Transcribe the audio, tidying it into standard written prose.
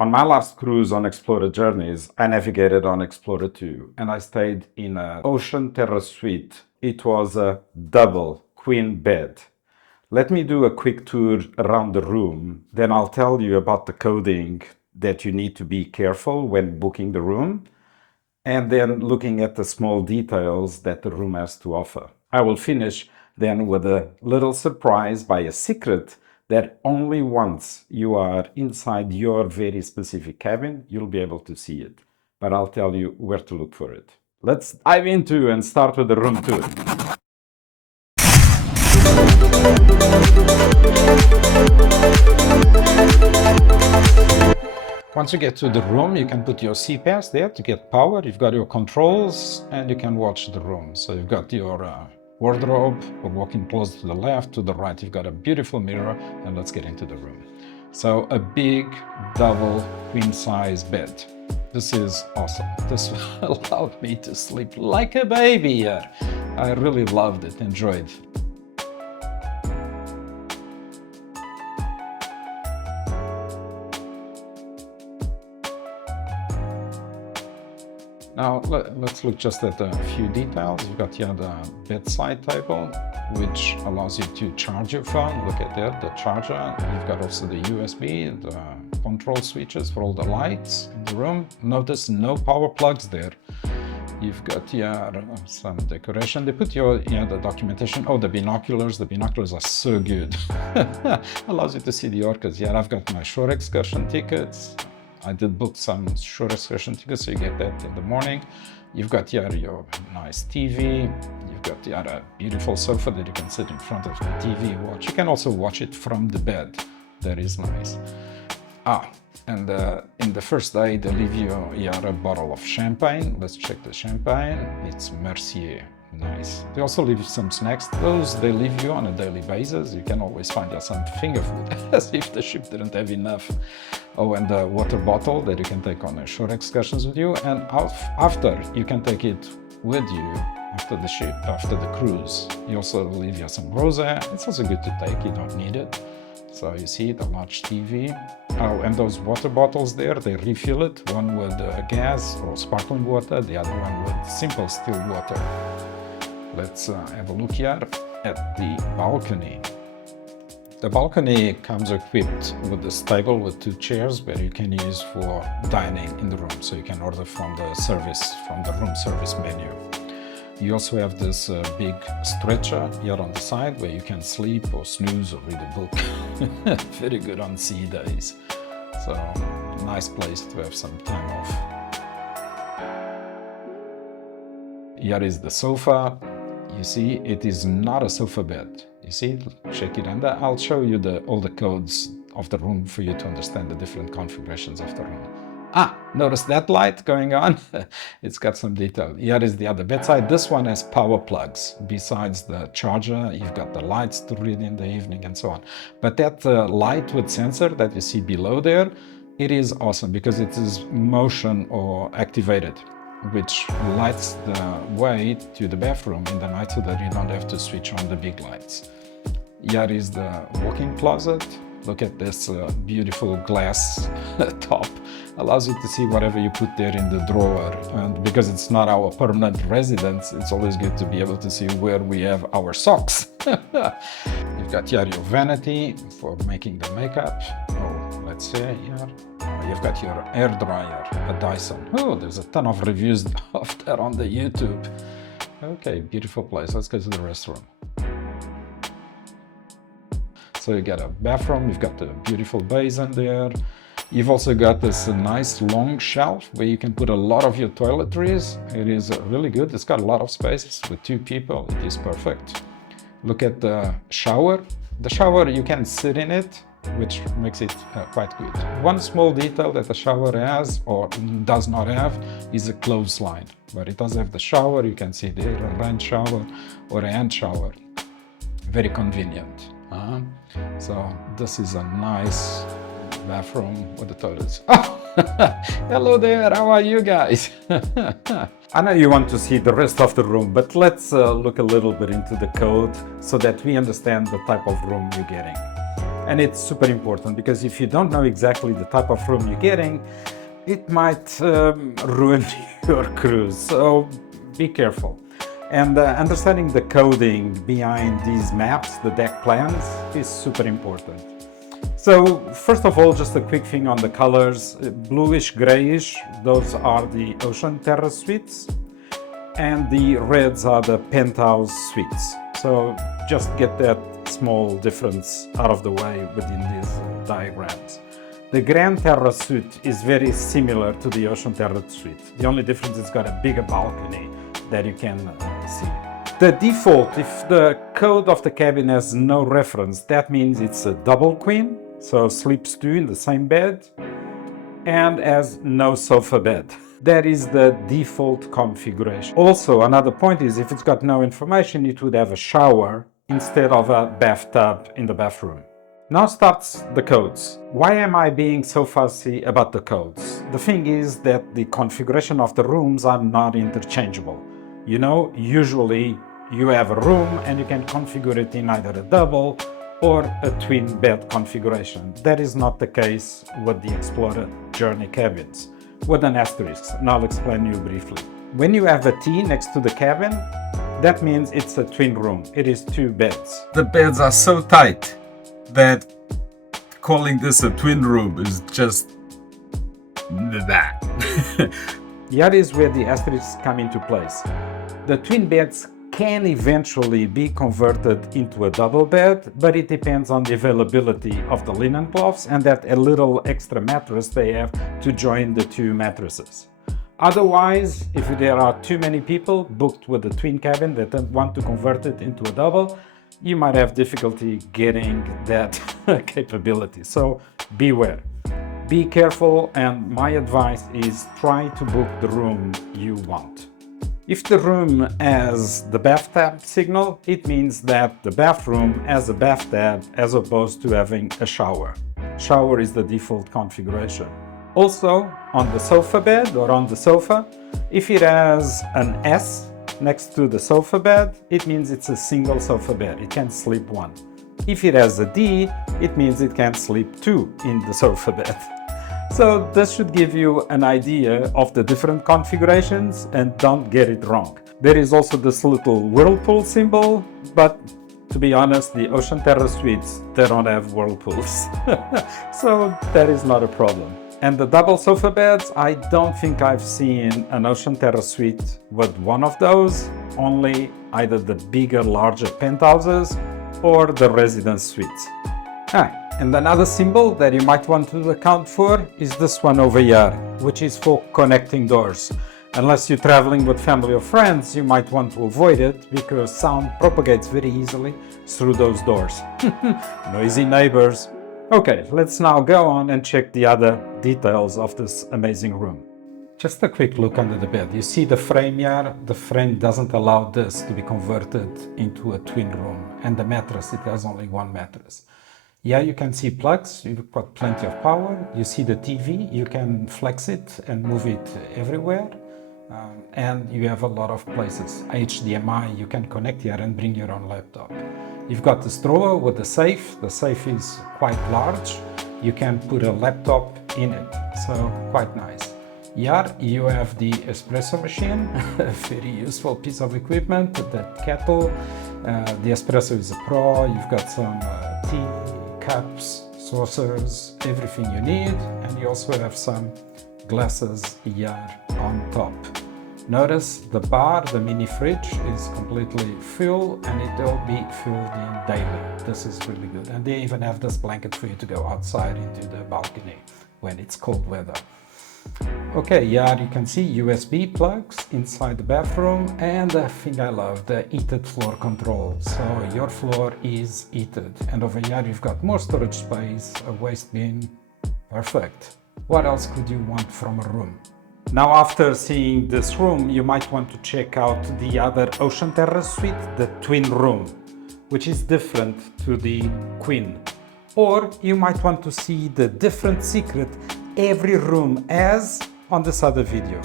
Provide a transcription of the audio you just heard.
On my last cruise on Explora Journeys, I navigated on Explora 2 and I stayed in an Ocean Terrace Suite. It was a double queen bed. Let me do a quick tour around the room, then I'll tell you about the coding that you need to be careful when booking the room, and then looking at the small details that the room has to offer. I will finish then with a little surprise by a secret that only once you are inside your very specific cabin, you'll be able to see it. But I'll tell you where to look for it. Let's dive into and start with the room tour. Once you get to the room, you can put your CPAS there to get power. You've got your controls and you can watch the room. So you've got your wardrobe, or walking close to the left, to the right. You've got a beautiful mirror, and let's get into the room. So a big double queen size bed. This is awesome. This allowed me to sleep like a baby here. I really loved it, enjoyed. Now let's look just at a few details. You've got here the bedside table, which allows you to charge your phone. Look at that, the charger. You've got also the USB, the control switches for all the lights in the room. Notice no power plugs there. You've got here some decoration. They put here the documentation. Oh, the binoculars. The binoculars are so good. Allows you to see the orcas. Here I've got my shore excursion tickets. I did book some shore excursion tickets, so you get that in the morning. You've got here your nice TV. You've got here a beautiful sofa that you can sit in front of the TV, watch. You can also watch it from the bed. That is nice. And in the first day, they leave you here a bottle of champagne. Let's check the champagne. It's Mercier. Nice. They also leave you some snacks. Those they leave you on a daily basis. You can always find out some finger food, as if the ship didn't have enough. Oh, and the water bottle that you can take on shore excursions with you. And after, you can take it with you after the ship, after the cruise. You also leave you some rosé. It's also good to take. You don't need it. So you see the large TV. Oh, and those water bottles there, they refill it. One with gas or sparkling water, the other one with simple still water. Let's have a look here at the balcony. The balcony comes equipped with this table with two chairs where you can use for dining in the room. So you can order from the room service menu. You also have this big stretcher here on the side where you can sleep or snooze or read a book. Very good on sea days. So nice place to have some time off. Here is the sofa. You see, it is not a sofa bed. You see, check it under. I'll show you all the codes of the room for you to understand the different configurations of the room. Notice that light going on? It's got some detail. Here is the other bedside. This one has power plugs. Besides the charger, you've got the lights to read in the evening and so on. But that light with sensor that you see below there, it is awesome because it is motion or activated, which lights the way to the bathroom in the night so that you don't have to switch on the big lights. Here is the walk-in closet. Look at this beautiful glass top. Allows you to see whatever you put there in the drawer. And because it's not our permanent residence, it's always good to be able to see where we have our socks. You've got here your vanity for making the makeup. Oh, let's see here. You've got your air dryer, a Dyson. Oh, there's a ton of reviews of that on the YouTube. Okay, beautiful place. Let's go to the restroom. So you got a bathroom, you've got the beautiful basin there. You've also got this nice long shelf where you can put a lot of your toiletries. It is really good. It's got a lot of space. With two people, it is perfect. Look at the shower. The shower, you can sit in it, which makes it quite good. One small detail that the shower has or does not have is a clothesline. But it does have the shower. You can see there a rain shower or a hand shower. Very convenient. So this is a nice bathroom with the toilets. Oh, hello there, how are you guys? I know you want to see the rest of the room, but let's look a little bit into the code so that we understand the type of room you're getting. And it's super important because if you don't know exactly the type of room you're getting, it might ruin your cruise. So be careful. And understanding the coding behind these maps, the deck plans, is super important. So first of all, just a quick thing on the colors. Bluish, grayish, those are the Ocean Terrace Suites. And the reds are the Penthouse Suites. So just get that small difference out of the way within these diagrams. The Grand Terrace Suite is very similar to the Ocean Terrace Suite. The only difference is it's got a bigger balcony that you can see. The default, if the code of the cabin has no reference, that means it's a double queen, so sleeps two in the same bed, and has no sofa bed. That is the default configuration. Also, another point is if it's got no information, it would have a shower instead of a bathtub in the bathroom. Now starts the codes. Why am I being so fussy about the codes? The thing is that the configuration of the rooms are not interchangeable. You know, usually you have a room and you can configure it in either a double or a twin bed configuration. That is not the case with the Explora Journey cabins, with an asterisk, and I'll explain you briefly. When you have a T next to the cabin, that means it's a twin room. It is two beds. The beds are so tight that calling this a twin room is just that. That is where the asterisks come into place. The twin beds can eventually be converted into a double bed, but it depends on the availability of the linen cloths and that a little extra mattress they have to join the two mattresses. Otherwise, if there are too many people booked with a twin cabin that want to convert it into a double, you might have difficulty getting that capability. So beware. Be careful, and my advice is try to book the room you want. If the room has the bathtub signal, it means that the bathroom has a bathtub as opposed to having a shower. Shower is the default configuration. Also, on the sofa bed or on the sofa, if it has an S next to the sofa bed, it means it's a single sofa bed. It can sleep one. If it has a D, it means it can sleep two in the sofa bed. So this should give you an idea of the different configurations, and don't get it wrong. There is also this little whirlpool symbol, but to be honest, the Ocean Terrace Suites, they don't have whirlpools. So that is not a problem. And the double sofa beds, I don't think I've seen an Ocean Terrace Suite with one of those, only either the bigger, larger penthouses or the residence suites. And another symbol that you might want to account for is this one over here, which is for connecting doors. Unless you're traveling with family or friends, you might want to avoid it because sound propagates very easily through those doors. Noisy neighbors. Okay, let's now go on and check the other details of this amazing room. Just a quick look under the bed. You see the frame here? The frame doesn't allow this to be converted into a twin room. And the mattress, it has only one mattress. Yeah, you can see plugs, you've got plenty of power. You see the TV, you can flex it and move it everywhere. And you have a lot of places. HDMI, you can connect here and bring your own laptop. You've got this drawer with the safe. The safe is quite large. You can put a laptop in it, so quite nice. Here you have the espresso machine, a very useful piece of equipment, the kettle. The espresso is a pro. You've got some tea, cups, saucers, everything you need, and you also have some glasses here on top. Notice the bar, the mini fridge, is completely full and it will be filled in daily. This is really good. And they even have this blanket for you to go outside into the balcony when it's cold weather. Okay, here you can see USB plugs inside the bathroom, and the thing I love, the heated floor control. So your floor is heated, and over here you've got more storage space, a waste bin. Perfect. What else could you want from a room? Now, after seeing this room, you might want to check out the other Ocean Terrace Suite, the twin room, which is different to the queen. Or you might want to see the different secret every room has on this other video.